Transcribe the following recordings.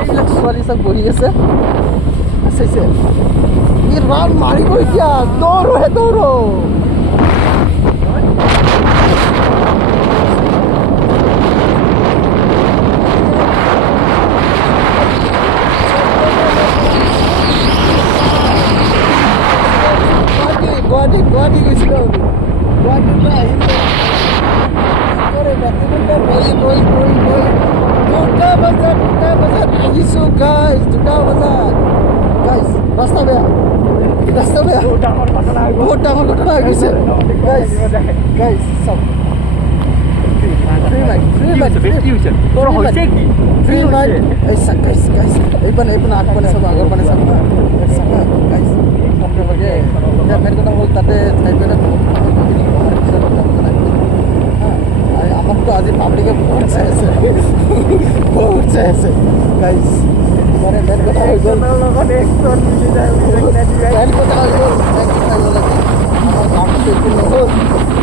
এইবিলাক ছোৱালী চব বহি আছে চাইছে ই ৰাউণ্ড মাৰিব এতিয়া দৌৰহে দৌৰ গুৱাহাটী গৈছিলোঁ গুৱাহাটীৰ পৰা আহিলোঁ দুটা বজাত আহিছোঁ গাইজ 2টা বজাত গাইজ ৰাস্তা বেয়া বহুত ডাঙৰ ঘটনা হৈ গৈছে গাইজ চাওক এইপানে আগপানে চাব আগৰ পানে চাব গাইজ মেইন কথা হ'ল তাতে চাই পেলাই আমাকতো আজি পাব্লিকে বহুত চাই আছে গাইজ মানে মেইন কথা হৈ গ'ল আমাৰ কামটো একো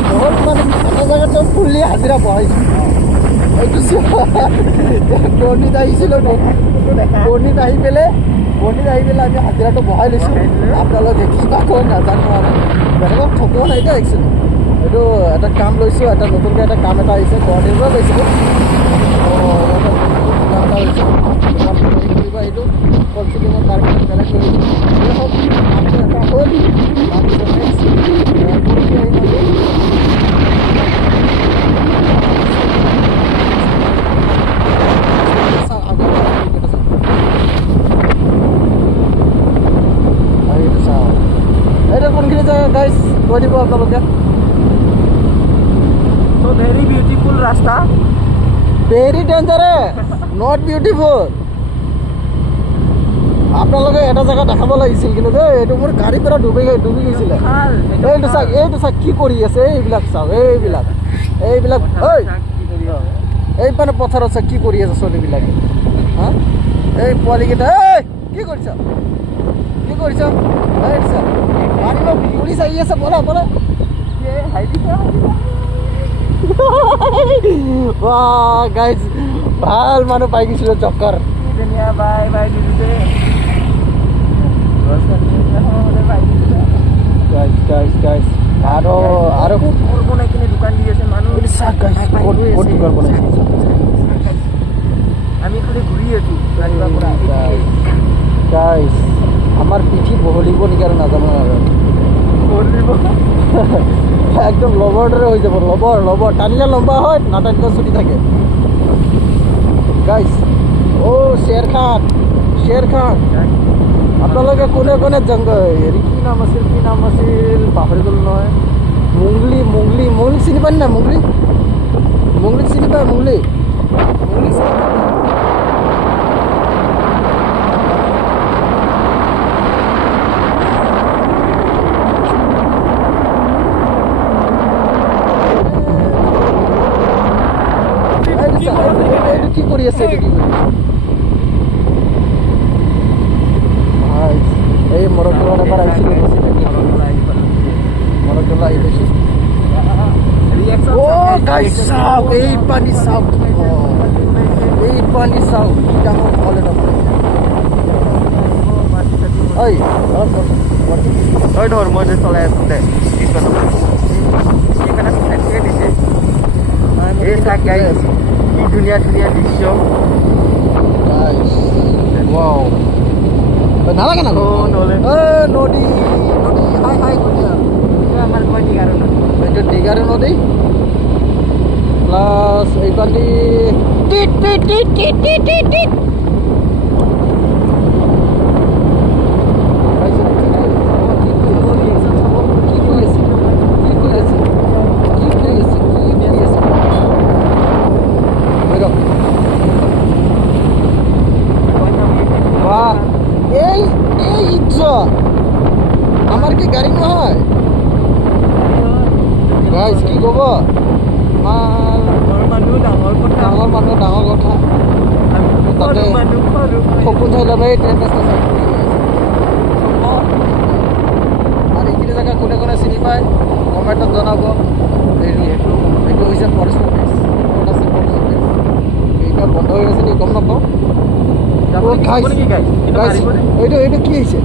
নহ'ল মানে এটা জেগাত ফুল্লি হাজিৰা বহাইছোঁ এইটো বৰ্ণিত আহিছিলোঁ বৰ্ণিত আহি পেলাই আমি হাজিৰাটো বহাই লৈছোঁ আপোনালোকে কি বা কয় নাজানো আৰু বেলেগক ঠকিব নাই দিয়া একচুৱেলি এইটো এটা কাম লৈছোঁ এটা নতুনকৈ এটা কাম এটা আহিছে গুৱাহাটীৰ পৰা লৈছিলোঁ কাম এটা লৈছোঁ কৰিবা এইটো ফলচিলিঙৰ তাৰপিছত বেলেগ কৰিলোঁ এই হওক কামটো এটা হ'ল তাৰপিছত এটা কোনখিনি জেগা গাইজ কৈ দিব আপোনালোকে So very beautiful rasta. Very dangerous not beautiful আপোনালোকে এটা জেগা দেখাব লাগিছিল কিন্তু দেই এইটো মোৰ গাড়ীৰ পৰা ডুবি গৈছিলে এইটো চাওক কি কৰি আছে এইবিলাক চাওক এইবিলাক এই মানে পথাৰত চাওক কি কৰি আছে ছোৱালীবিলাকে হা এই পোৱালীকেইটা কি কৰিছ মাৰিব পুলিচ আহি আছে বলা গাইজ ভাল মানুহ পাই গৈছিলোঁ চক্কৰ আৰু বনাই কিনে দোকান দি আছে মানুহ আমি খালি ঘূৰি আছো ৰাতিপুৱাৰ পৰা গাইজ আমাৰ পিঠি বহলিব নেকি আৰু নাজানো আৰু একদম লবৰ দৰে হৈ যাব লবৰ টানিলে লম্বা হয় নাটানিলে ছুটি থাকে গাইজ শ্বেৰ খান আপোনালোকে কোনে হেৰি কি নাম আছিল পাহৰি গ'লো নহয় মুংলি চিনি পায় নাই মুংলিক চিনি পায় মুংলি কি কৰি আছে এই মৰতলা এবাৰ আহিছিলোঁ মৰতলা আহি গৈছোঁ চাওক এই পানী চাওক কি ডাঙৰ ফল এটা ধৰ মই যে চলাই আছোঁ দে দিছে এই চাক গাই কি ধুনীয়া দৃশ্য নালাগে না নদী হাই কৰিছা আমাৰ মই দিগাৰো এইটো দিগাৰে নদী প্লাছ এইপালি আমাৰ কি গাড়ি নহয় গাইজ কি ক'ব ডাঙৰ মানুহ ডাঙৰ কথা তাতে সপোন চাই ল'ব এই ট্ৰেইন ষ্টেচন আৰু এইখিনি জেগা কোনে চিনি পায় কমেণ্টত জনাব এইটো হৈছে ফৰেষ্ট অফিচ ক'ত আছে ফৰেষ্ট অফিচ এইটা বন্ধ হৈ আছে নেকি গম নাপাওঁ এইটো কি হৈছে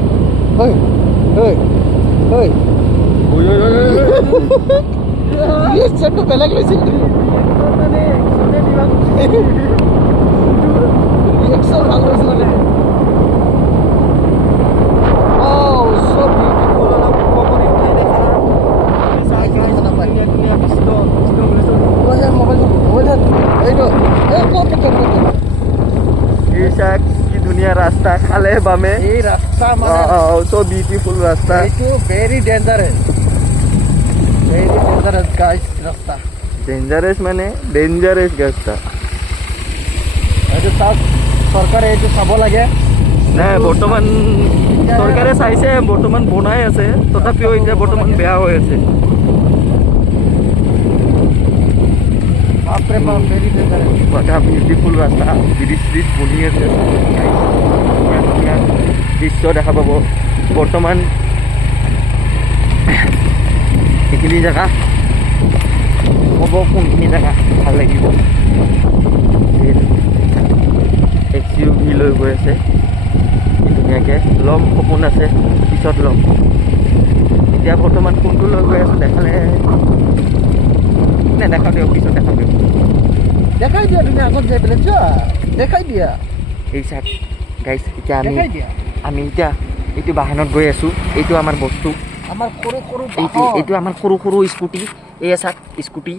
হয় হয় হয় ৰিয়েকশ্যনটো বেলেগ লৈছিল ৰিয়েকশ্যন ভাল লৈছিল কি ধুনীয়া ৰাস্তা খালে বামে এই ৰাস্তা so beautiful ৰাস্তা এইটো ভেৰি ডেঞ্জাৰাছ গাইছ ৰাস্তা ডেঞ্জাৰাছ মানে ডেঞ্জাৰাছ ৰাস্তা এইটো চাওক চৰকাৰে এইটো চাব লাগে নাই বৰ্তমান চৰকাৰে চাইছে বৰ্তমান বনাই আছে তথাপিও এতিয়া বৰ্তমান বেয়া হৈ আছে বাপৰে বাপ ভেৰি ডেঞ্জাৰাছ এটা বিউটিফুল ৰাস্তা ব্ৰিজ বনি আছে ধুনীয়া ধুনীয়া দৃশ্য দেখা পাব বৰ্তমান এইখিনি জেগা ক'ব কোনখিনি জেগা ভাল লাগিব যিহেতু XUV লৈ গৈ আছে ধুনীয়াকৈ ল'ম সপোন আছে পিছত ল'ম এতিয়া বৰ্তমান কোনটো লৈ গৈ আছোঁ দেখালে নেদেখাওঁ দিয়ক পিছত দেখাওঁ দিয়ক দেখাই দিয়া তুমি আগত যাই পেলাই যোৱা দেখাই দিয়া এই চাওক গাইছ এতিয়া দেখাই দিয়া আমি এতিয়া এইটো বাহনত গৈ আছোঁ এইটো আমাৰ বস্তু আমাৰ সৰু সৰু এইটো আমাৰ সৰু সৰু স্কুটি এয়া চাওক স্কুটি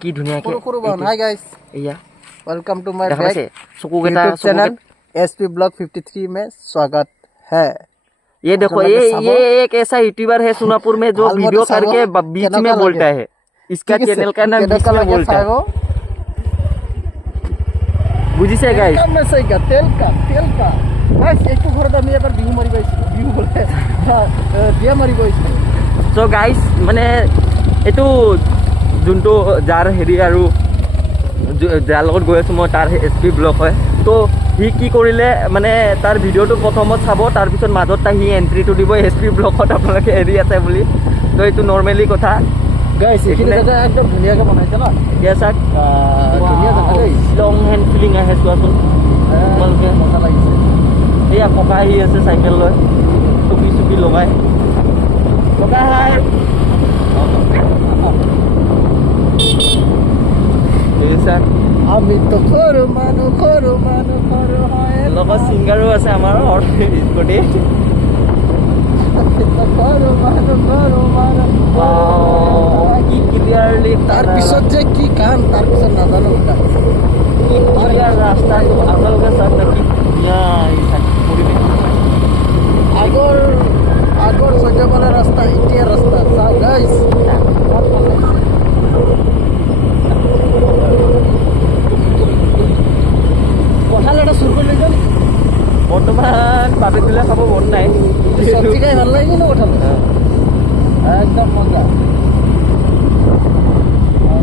কি ধুনীয়াকৈ সৰু সৰু বাহন হাই গাইছ এয়া वेलकम टू माय দেখা পাইছে চকুকেইটা यूट्यूब चैनल एसपी ब्लॉग 53 में स्वागत है ये देखो ये एक ऐसा यूट्यूबर है सोनापुर में जो वीडियो करके बीच में बोलता है इसका चैनल का नाम बीच में बोलता है বুঝিছে গাইস कम में सही का तेल का गाइस একটু ঘরে আমি এবার বিহু মারি পাইছি বিহু বলে বিয়া মারি পাইছি সো গাইস মানে এটো যোনটো যাৰ হেৰি আৰু যাৰ লগত গৈ আছোঁ মই তাৰ SP ব্লগ হয় তো সি কি কৰিলে মানে তাৰ ভিডিঅ'টো প্ৰথমত চাব তাৰপিছত মাজত সি এণ্ট্ৰিটো দিব SP ব্লগত আপোনালোকে এৰি আছে বুলি তো এইটো নৰ্মেলি কথা গাইস এইখিনি জায়গা একদম ধুনীয়াকৈ বনাইছে ন এতিয়া চাওক ধুনীয়া জাগা দেই লং হেণ্ড ফিলিং আহে চোৱাচোন তোমালোকে মজা লাগিছে এয়া ককা আহি আছে চাইকেল লৈ টুপি চুপি লগাই ককা হাই আমি তো খৰু মানুহ হয় লগত ছিংগাৰো আছে আমাৰ স্কুটি কি ক্লিয়াৰলি তাৰপিছত যে কি কাম তাৰপিছত নাজানো কি ক্লিয়াৰ ৰাস্তাটো আপোনালোকে চাওক না কি ধুনীয়া পৰিৱেশ আগৰ সহ্যপালা ৰাস্তা এতিয়া ৰাস্তা চাওক গাইছ কঁঠাল এটা চুৰ কৰি লৈ যাম বৰ্তমান বাপেক দিলে খাব মন নাই চব্জি খাই ভাল লাগে কিন্তু কঁঠাল একদম মজা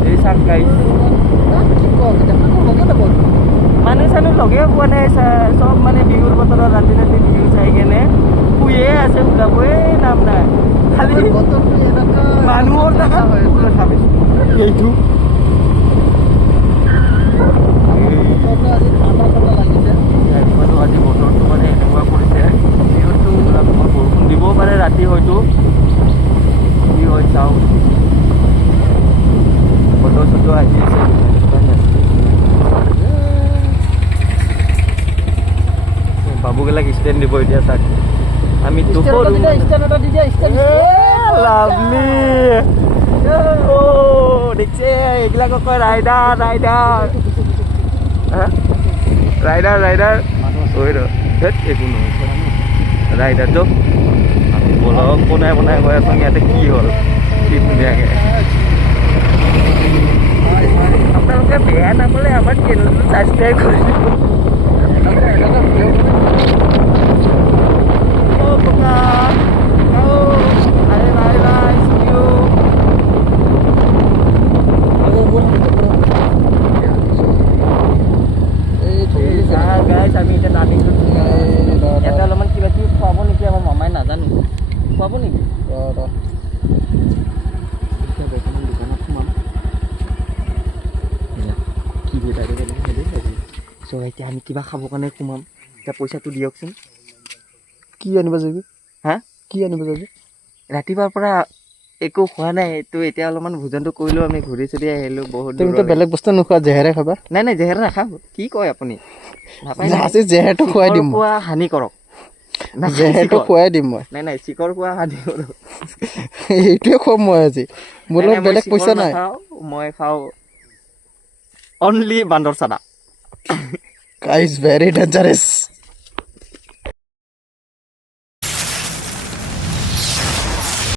এই চাওক গাইছ কি কম এতিয়া লগে নাপাওঁ মানুহ চানুহ লগেও পোৱা নাই চব মানে বিহুৰ বতৰত ৰাতি ৰাতি বিহু চাই কেনে শুয়ে আছে ওলাবই নাম নাই খালি বতৰটো এনেকুৱা মানুহৰ জেগাত দেখা পাইছোঁ এইটো আজি ঠাণ্ডা লাগিছে আজি বতৰটো মানে এনেকুৱা কৰিছে বিহুটো বৰষুণ দিবও পাৰে ৰাতি হয়তো কি হয় চাওঁ বতৰ চতৰ আহি আছে বাবুগিলাক ষ্টেণ্ড দিব এতিয়া চাওক আমি লাভলি দেখছে এইবিলাকক কয় ৰাইডাৰ ৰাইডাৰ একো নহয় ৰাইডাৰ য'ত আমি ব্লগ বনাই গৈ আছোঁ ইয়াতে কি হ'ল কি ধুনীয়াকৈ আপোনালোকে বেয়া নাপালে আমাৰ চেনেলটো ছাবস্ক্ৰাইব কৰি দিব আমি এতিয়া নামিছোঁ ইয়াতে অলপমান কিবা কিবি খুৱাব নেকি আমাৰ মামাই নাজানো খুৱাব নেকি চ' এতিয়া আমি কিবা খাবৰ কাৰণে সোমাম এতিয়া পইচাটো দিয়কচোন কি আনিব যাবি হা কি আনিব যাবি ৰাতিপুৱাৰ পৰা একো খোৱা নাই তো এতিয়া অলপমান ভোজনটো কৰিলোঁ আমি ঘূৰি চুৰি আহিলোঁ বহুত তুমিতো দূৰলৈ। বেলেগ বস্তু নোখোৱা জেহেৰে খাবা নাই নাই জেহেৰ নাখাওঁ কি কয় আপুনি নাপায় আজি জেহেৰটো খুৱাই দিম মই খোৱা হানি কৰক জেহেৰটো খুৱাই দিম মই নাই নাই চিকৰ খোৱা হানি কৰক এইটোৱে খুৱাম মই আজি মোৰ লগত বেলেগ পইচা নাই মই খাওঁ অনলি বান্দৰ চানা গাইজ ভেৰি ডেঞ্জাৰাছ